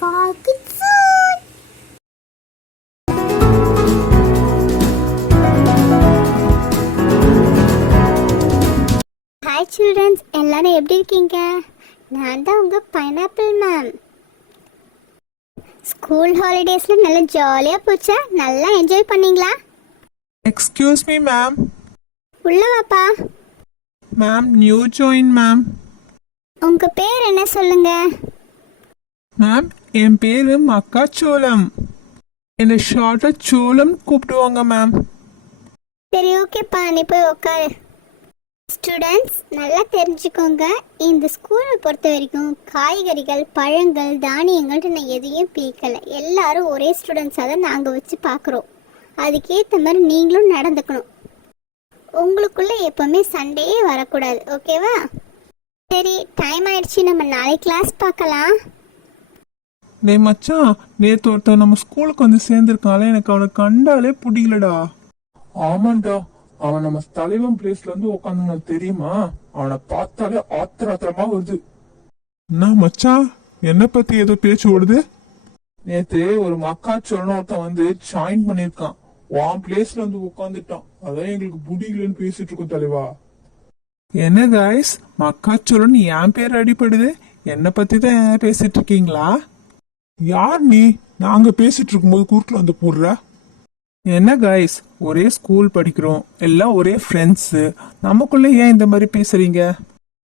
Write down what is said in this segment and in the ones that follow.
Falcon soon. Hi children, எல்லாரும் எப்படி இருக்கீங்க? நான் தான் உங்க பைனாப்பிள் மேம். ஸ்கூல் ஹாலிடேஸ்ல நல்லா ஜாலியா போச்சா? நல்லா என்ஜாய் பண்ணீங்களா? Excuse me ma'am. உள்ள வாப்பா. Ma'am new join ma'am. உங்க பேர் என்ன சொல்லுங்க? மேம் என் பேரு மக்காச்சோளம். என்னை ஷார்ட்டா சோளம் கூப்பிடுவாங்க மேம். சரி ஓகேப்பா, நீ போய் உட்காரு. ஸ்டூடெண்ட்ஸ் நல்லா தெரிஞ்சுக்கோங்க, இந்த ஸ்கூலை பொறுத்த வரைக்கும் காய்கறிகள், பழங்கள், தானியங்கள்ட்டு நான் எதையும் பிரிக்கலை. எல்லாரும் ஒரே ஸ்டூடெண்ட்ஸாக தான் நாங்கள் வச்சு பார்க்குறோம். அதுக்கேற்ற மாதிரி நீங்களும் நடந்துக்கணும். உங்களுக்குள்ளே எப்போவுமே சண்டையே வரக்கூடாது, ஓகேவா? சரி, டைம் ஆயிடுச்சு, நம்ம நாளைக்கு கிளாஸ் பார்க்கலாம். டேய் மச்சான், நேத்து ஒருத்தன் நம்ம ஸ்கூலுக்கு வந்து சேர்ந்துருக்கான்ல, எனக்கு அவனை கண்டாலே பிடிக்கலடா. ஆமாண்டா, அவன் நம்ம தலைவன் பிளேஸ்ல இருந்து உட்காந்து தெரியுமா? அவனை பார்த்தாலே ஆத்திரமா வருது. என்ன மச்சான், என்ன பத்தி ஏதோ பேச்சு ஓடுது? நேத்து ஒரு மக்காச்சோளம் ஒருத்தன் வந்து ஜாயின் பண்ணிருக்கான், உன் பிளேஸ்ல வந்து உட்காந்துட்டான். அதான் எங்களுக்கு பிடிக்கலன்னு பேசிட்டு இருக்கோம் தலைவா. என்ன காய்ஸ், மக்காச்சோளம் என் பேர் அடிப்படுது, என்ன பத்தி தான் பேசிட்டு இருக்கீங்களா? யார் நீ? நாங்க பேசிட்டு இருக்கும்போது குறுக்கில் வந்து போடுற. என்ன காய்ஸ், ஒரே ஸ்கூல் படிக்கிறோம், எல்லாம் ஒரே ஃப்ரெண்ட்ஸ், நமக்குள்ள ஏன் இந்த மாதிரி பேசுறீங்க?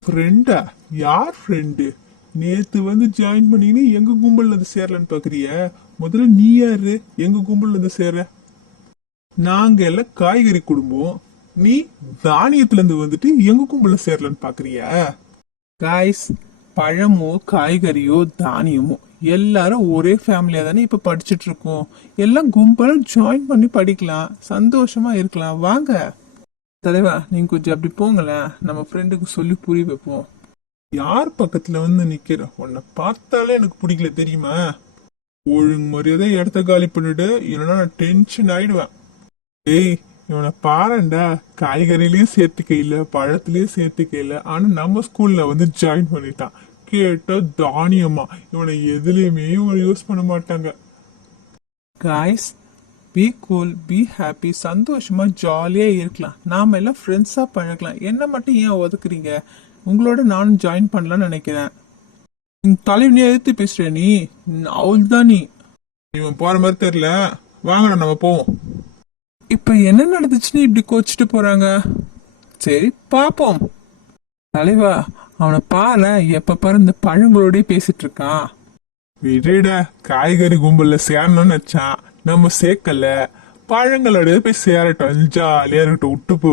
ஃப்ரெண்டா? யார் ஃப்ரெண்டு? நேத்து வந்து ஜாயின் பண்ணின்னு எங்க கும்பல்ல இருந்து சேரலன்னு பாக்குறிய? முதல்ல நீ யாரு எங்க கும்பல்ல இருந்து சேர? நாங்க எல்லாம் காய்கறி குடும்பம், நீ தானியத்துல இருந்து வந்துட்டு எங்க கும்பல்ல சேரலன்னு பாக்குறியா? காய்ஸ், பழமோ காய்கறியோ தானியமோ எல்லாரும் ஒரே ஃபேமிலியா தானே இப்ப படிச்சுட்டு இருக்கோம். எல்லாம் கும்பலா ஜாயின் பண்ணி படிக்கலாம், சந்தோஷமா இருக்கலாம். வாங்க தலைவா, நீங்க கொஞ்சம் அப்படி போங்களேன், நம்ம ஃப்ரெண்டுக்கு சொல்லி புரிய வைப்போம். யார் பக்கத்துல வந்து நிக்கிற? உன்னை பார்த்தாலே எனக்கு பிடிக்கல தெரியுமா? ஒழுங்கு மரியாதை இடத்த காலி பண்ணிட்டு, இல்லைன்னா நான் டென்ஷன் ஆயிடுவேன். ஏய், இவனை பாருண்டா, காய்கறிலயும் சேர்த்துக்க இல்ல, பழத்திலயும் சேர்த்துக்க இல்ல, ஆனா நம்ம ஸ்கூல்ல வந்து ஜாயின் பண்ணிட்டான். கேட்ட தானியமா, இவனை எதுலயுமே யூஸ் பண்ண மாட்டாங்க. Guys, be cool, be happy, சந்தோஷமா ஜாலியா இருக்கலாம். நாம எல்லாம் ஃப்ரெண்ட்ஸா பழகலாம். என்ன மட்டும் ஏன் ஒதுக்குறீங்க? உங்களோட நானும் ஜாயின் பண்ணலாம்னு நினைக்கிறேன். தலைவனே எதிர்த்து பேசுற நீ, அவள் தான் நீ. இவன் போற மாதிரி தெரியல, வாங்கடா நம்ம போவோம். இப்ப என்ன நடந்துச்சுன்னு இப்படி கோச்சிட்டு போறாங்க? சரி பாப்போம். தலைவா, அவனை பாரு, எப்ப பாரு இந்த பழங்களோடய பேசிட்டு இருக்கான். விடா, காய்கறி கும்பல்ல சேரணும்னு வச்சான், நம்ம சேர்க்கல, பழங்களோட போய் சேரட்டும், ஜாலியா இருக்கட்டும், விட்டு போ.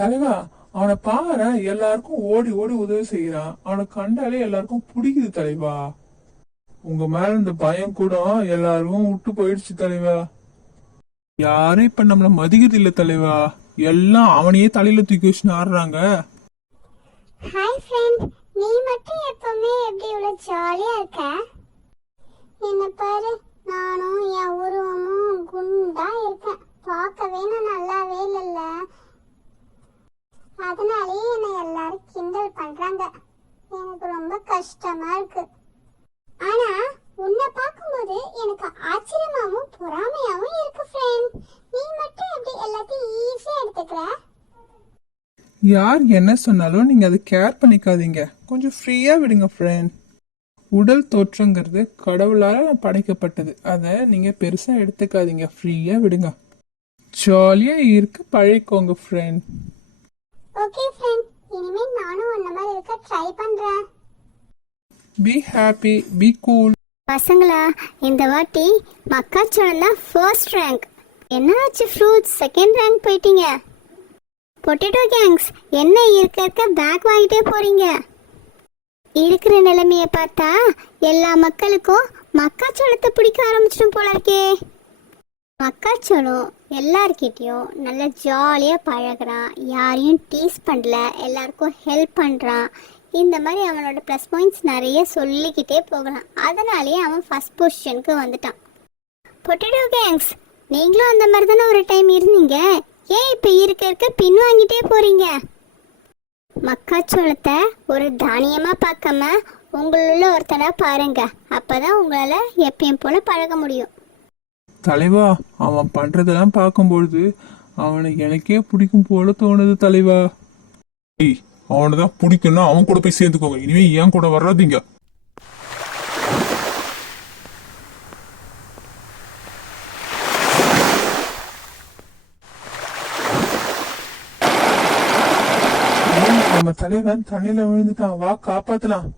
தலைவா, அவனை பாரு, எல்லாருக்கும் ஓடி ஓடி உதவி செய்யறான். அவனை கண்டாலே எல்லாருக்கும் பிடிக்குது தலைவா. உங்க மேல இந்த பயம் கூட எல்லாருக்கும் விட்டு போயிடுச்சு தலைவா. யாரும் இப்ப நம்மள மதிக்கிறது இல்ல தலைவா, எல்லாம் அவனையே தலையில தூக்கி வச்சுன்னு ஆடுறாங்க. ஹாய் ஃப்ரெண்ட், நீ மட்டும் எப்பவுமே எப்படி இவ்வளவு ஜாலியா இருக்க? என்ன பாரு, நானும் என் உருவமும் குண்டா இருக்கேன், பார்க்கவே நான் நல்லாவே இல்லைல்ல. அதனாலேயே என்னை எல்லாரும் கிண்டல் பண்றாங்க. எனக்கு ரொம்ப கஷ்டமா இருக்கு. ஆனா உன்னை பார்க்கும்போது எனக்கு ஆச்சரியமாவும் பொறாமையாவும் இருக்கு ஃப்ரெண்ட். நீ மட்டும் எப்படி எல்லாத்தையும் ஈஸியா எடுத்துக்கிற? யார் என்ன சொன்னாலும் நீங்க அதை கேர் பண்ணிக்காதீங்க, கொஞ்சம் ஃப்ரீயா விடுங்க ஃப்ரெண்ட். உடல் தோற்றங்கிறது கடவுளால படைக்கப்பட்டது, அதை நீங்க பெருசா எடுத்துக்காதீங்க, ஃப்ரீயா விடுங்க. ஜாலியா இருக்க பழகிக்கோங்க ஃப்ரெண்ட். ஓகே ஃப்ரெண்ட், இனிமே நானும் உன்ன மாதிரி இருக்க ட்ரை பண்றேன். Be happy, be cool. பசங்களா, இந்த வாட்டி மக்காச்சோளம் தான் ஃபர்ஸ்ட் ரேங்க். என்னாச்சு ஃப்ரூட்ஸ், செகண்ட் ரேங்க் போயிட்டீங்க. பொட்டேட்டோ கேங்ஸ், என்ன இருக்க பேக் வாங்கிட்டே போறீங்க? இருக்கிற நிலைமையை பார்த்தா எல்லா மக்களுக்கும் மக்காச்சோளத்தை பிடிக்க ஆரம்பிச்சிடும் போல இருக்கே. மக்காச்சோளம் எல்லார்கிட்டையும் நல்லா ஜாலியாக பழகிறான், யாரையும் டீஸ் பண்ணல, எல்லாருக்கும் ஹெல்ப் பண்ணுறான். இந்த மாதிரி அவனோட ப்ளஸ் பாயிண்ட்ஸ் நிறைய சொல்லிக்கிட்டே போகலாம். அதனாலேயே அவன் ஃபர்ஸ்ட் பொசிஷனுக்கு வந்துட்டான். பொட்டேட்டோ கேங்ஸ், நீங்களும் அந்த மாதிரி தானே ஒரு டைம் இருந்தீங்க, ஏன் இப்போ இருக்க பின்வாங்கிட்டே போறீங்க? மக்காச்சோளத்தை ஒரு தானியமாக பார்க்காம உங்களுள்ள ஒருத்தனா பாருங்க, அப்பதான் உங்களால எப்பயும் போல பழக முடியும். தலைவா, அவன் பண்றதெல்லாம் பார்க்கும்பொழுது அவனை எனக்கே பிடிக்கும் போல தோணுது தலைவா. ஏய், அவனை தான் பிடிக்கும்னா அவன் கூட போய் சேர்ந்துக்கோங்க. இனிமே ஏன் கூட வர்றாதீங்க. நம்ம தலைவன் தண்ணியில விழுந்துட்டான், வா காப்பாத்தலாம்.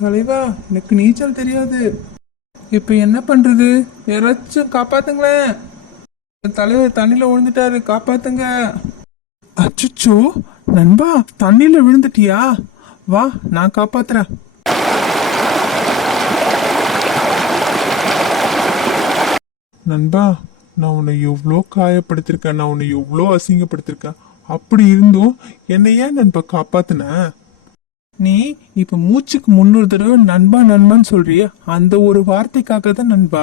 தலைவா, எனக்கு நீச்சல் தெரியாது. இப்ப என்ன பண்றது? யாராச்சும் காப்பாத்துங்களேன். தலைவர் தண்ணியில விழுந்துட்டாரு, காப்பாத்துங்க. அச்சுச்சோ, நண்பா தண்ணியில விழுந்துட்டியா? வா, நான் காப்பாத்துறேன். நண்பா, நான் உன்னை எவ்வளோ காயப்படுத்திருக்கேன், நான் உன்னை எவ்வளோ அசிங்கப்படுத்திருக்கேன். அப்படி இருந்தும் என்னை ஏன் நண்பா காப்பாத்துன? நீ இப்ப மூச்சுக்கு 300 தடவை நண்பா நண்பான்னு சொல்றிய, அந்த ஒரு வார்த்தைக்காக தான் நண்பா.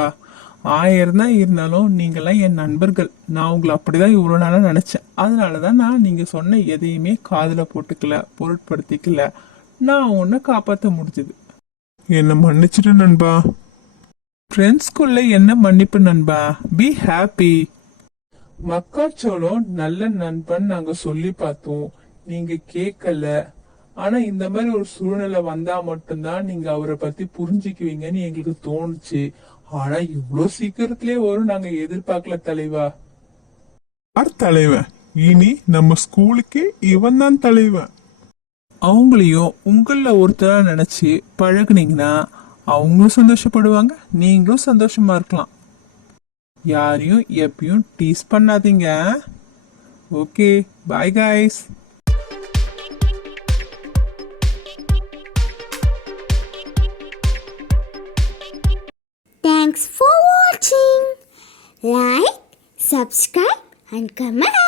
1000 தான் இருந்தாலும் நீங்களாம் என் நண்பர்கள். நான் உங்களை அப்படிதான் இவ்வளவு நாளா நினைச்சேன். அதனாலதான் நான் நீங்க சொன்ன எதையுமே காதுல போட்டுக்கல, பொருட்படுத்திக்கல. நான் உன்னை காப்பாத்த முடிஞ்சது. என்ன மன்னிச்சிடு நண்பா. ஃப்ரெண்ட்ஸ்குள்ள என்ன மன்னிப்பு நண்பா? Be happy. மக்காச்சோளம் நல்ல நண்பன் நாங்க சொல்லி பார்த்தோம், நீங்க கேட்கல. ஆனா இந்த மாதிரி ஒரு சூழ்நிலை வந்தா மட்டும்தான் நீங்க அவரை பத்தி புரிஞ்சுக்குவீங்கன்னு எங்களுக்கு தோணுச்சு. ஆனா இவ்வளவு சீக்கிரத்திலே வரும் நாங்க எதிர்பார்க்கல தலைவா. யார் தலைவன்? இனி நம்ம ஸ்கூலுக்கே இவன் தான் தலைவன். அவங்களையும் உங்கள ஒருத்தரா நினைச்சு பழகுனீங்கன்னா அவங்களும் சந்தோஷப்படுவாங்க, நீங்களும் சந்தோஷமா இருக்கலாம். யாரையும் எப்பயும் டீஸ் பண்ணாதீங்க. Okay, bye guys. Thanks for watching. Like, subscribe and comment.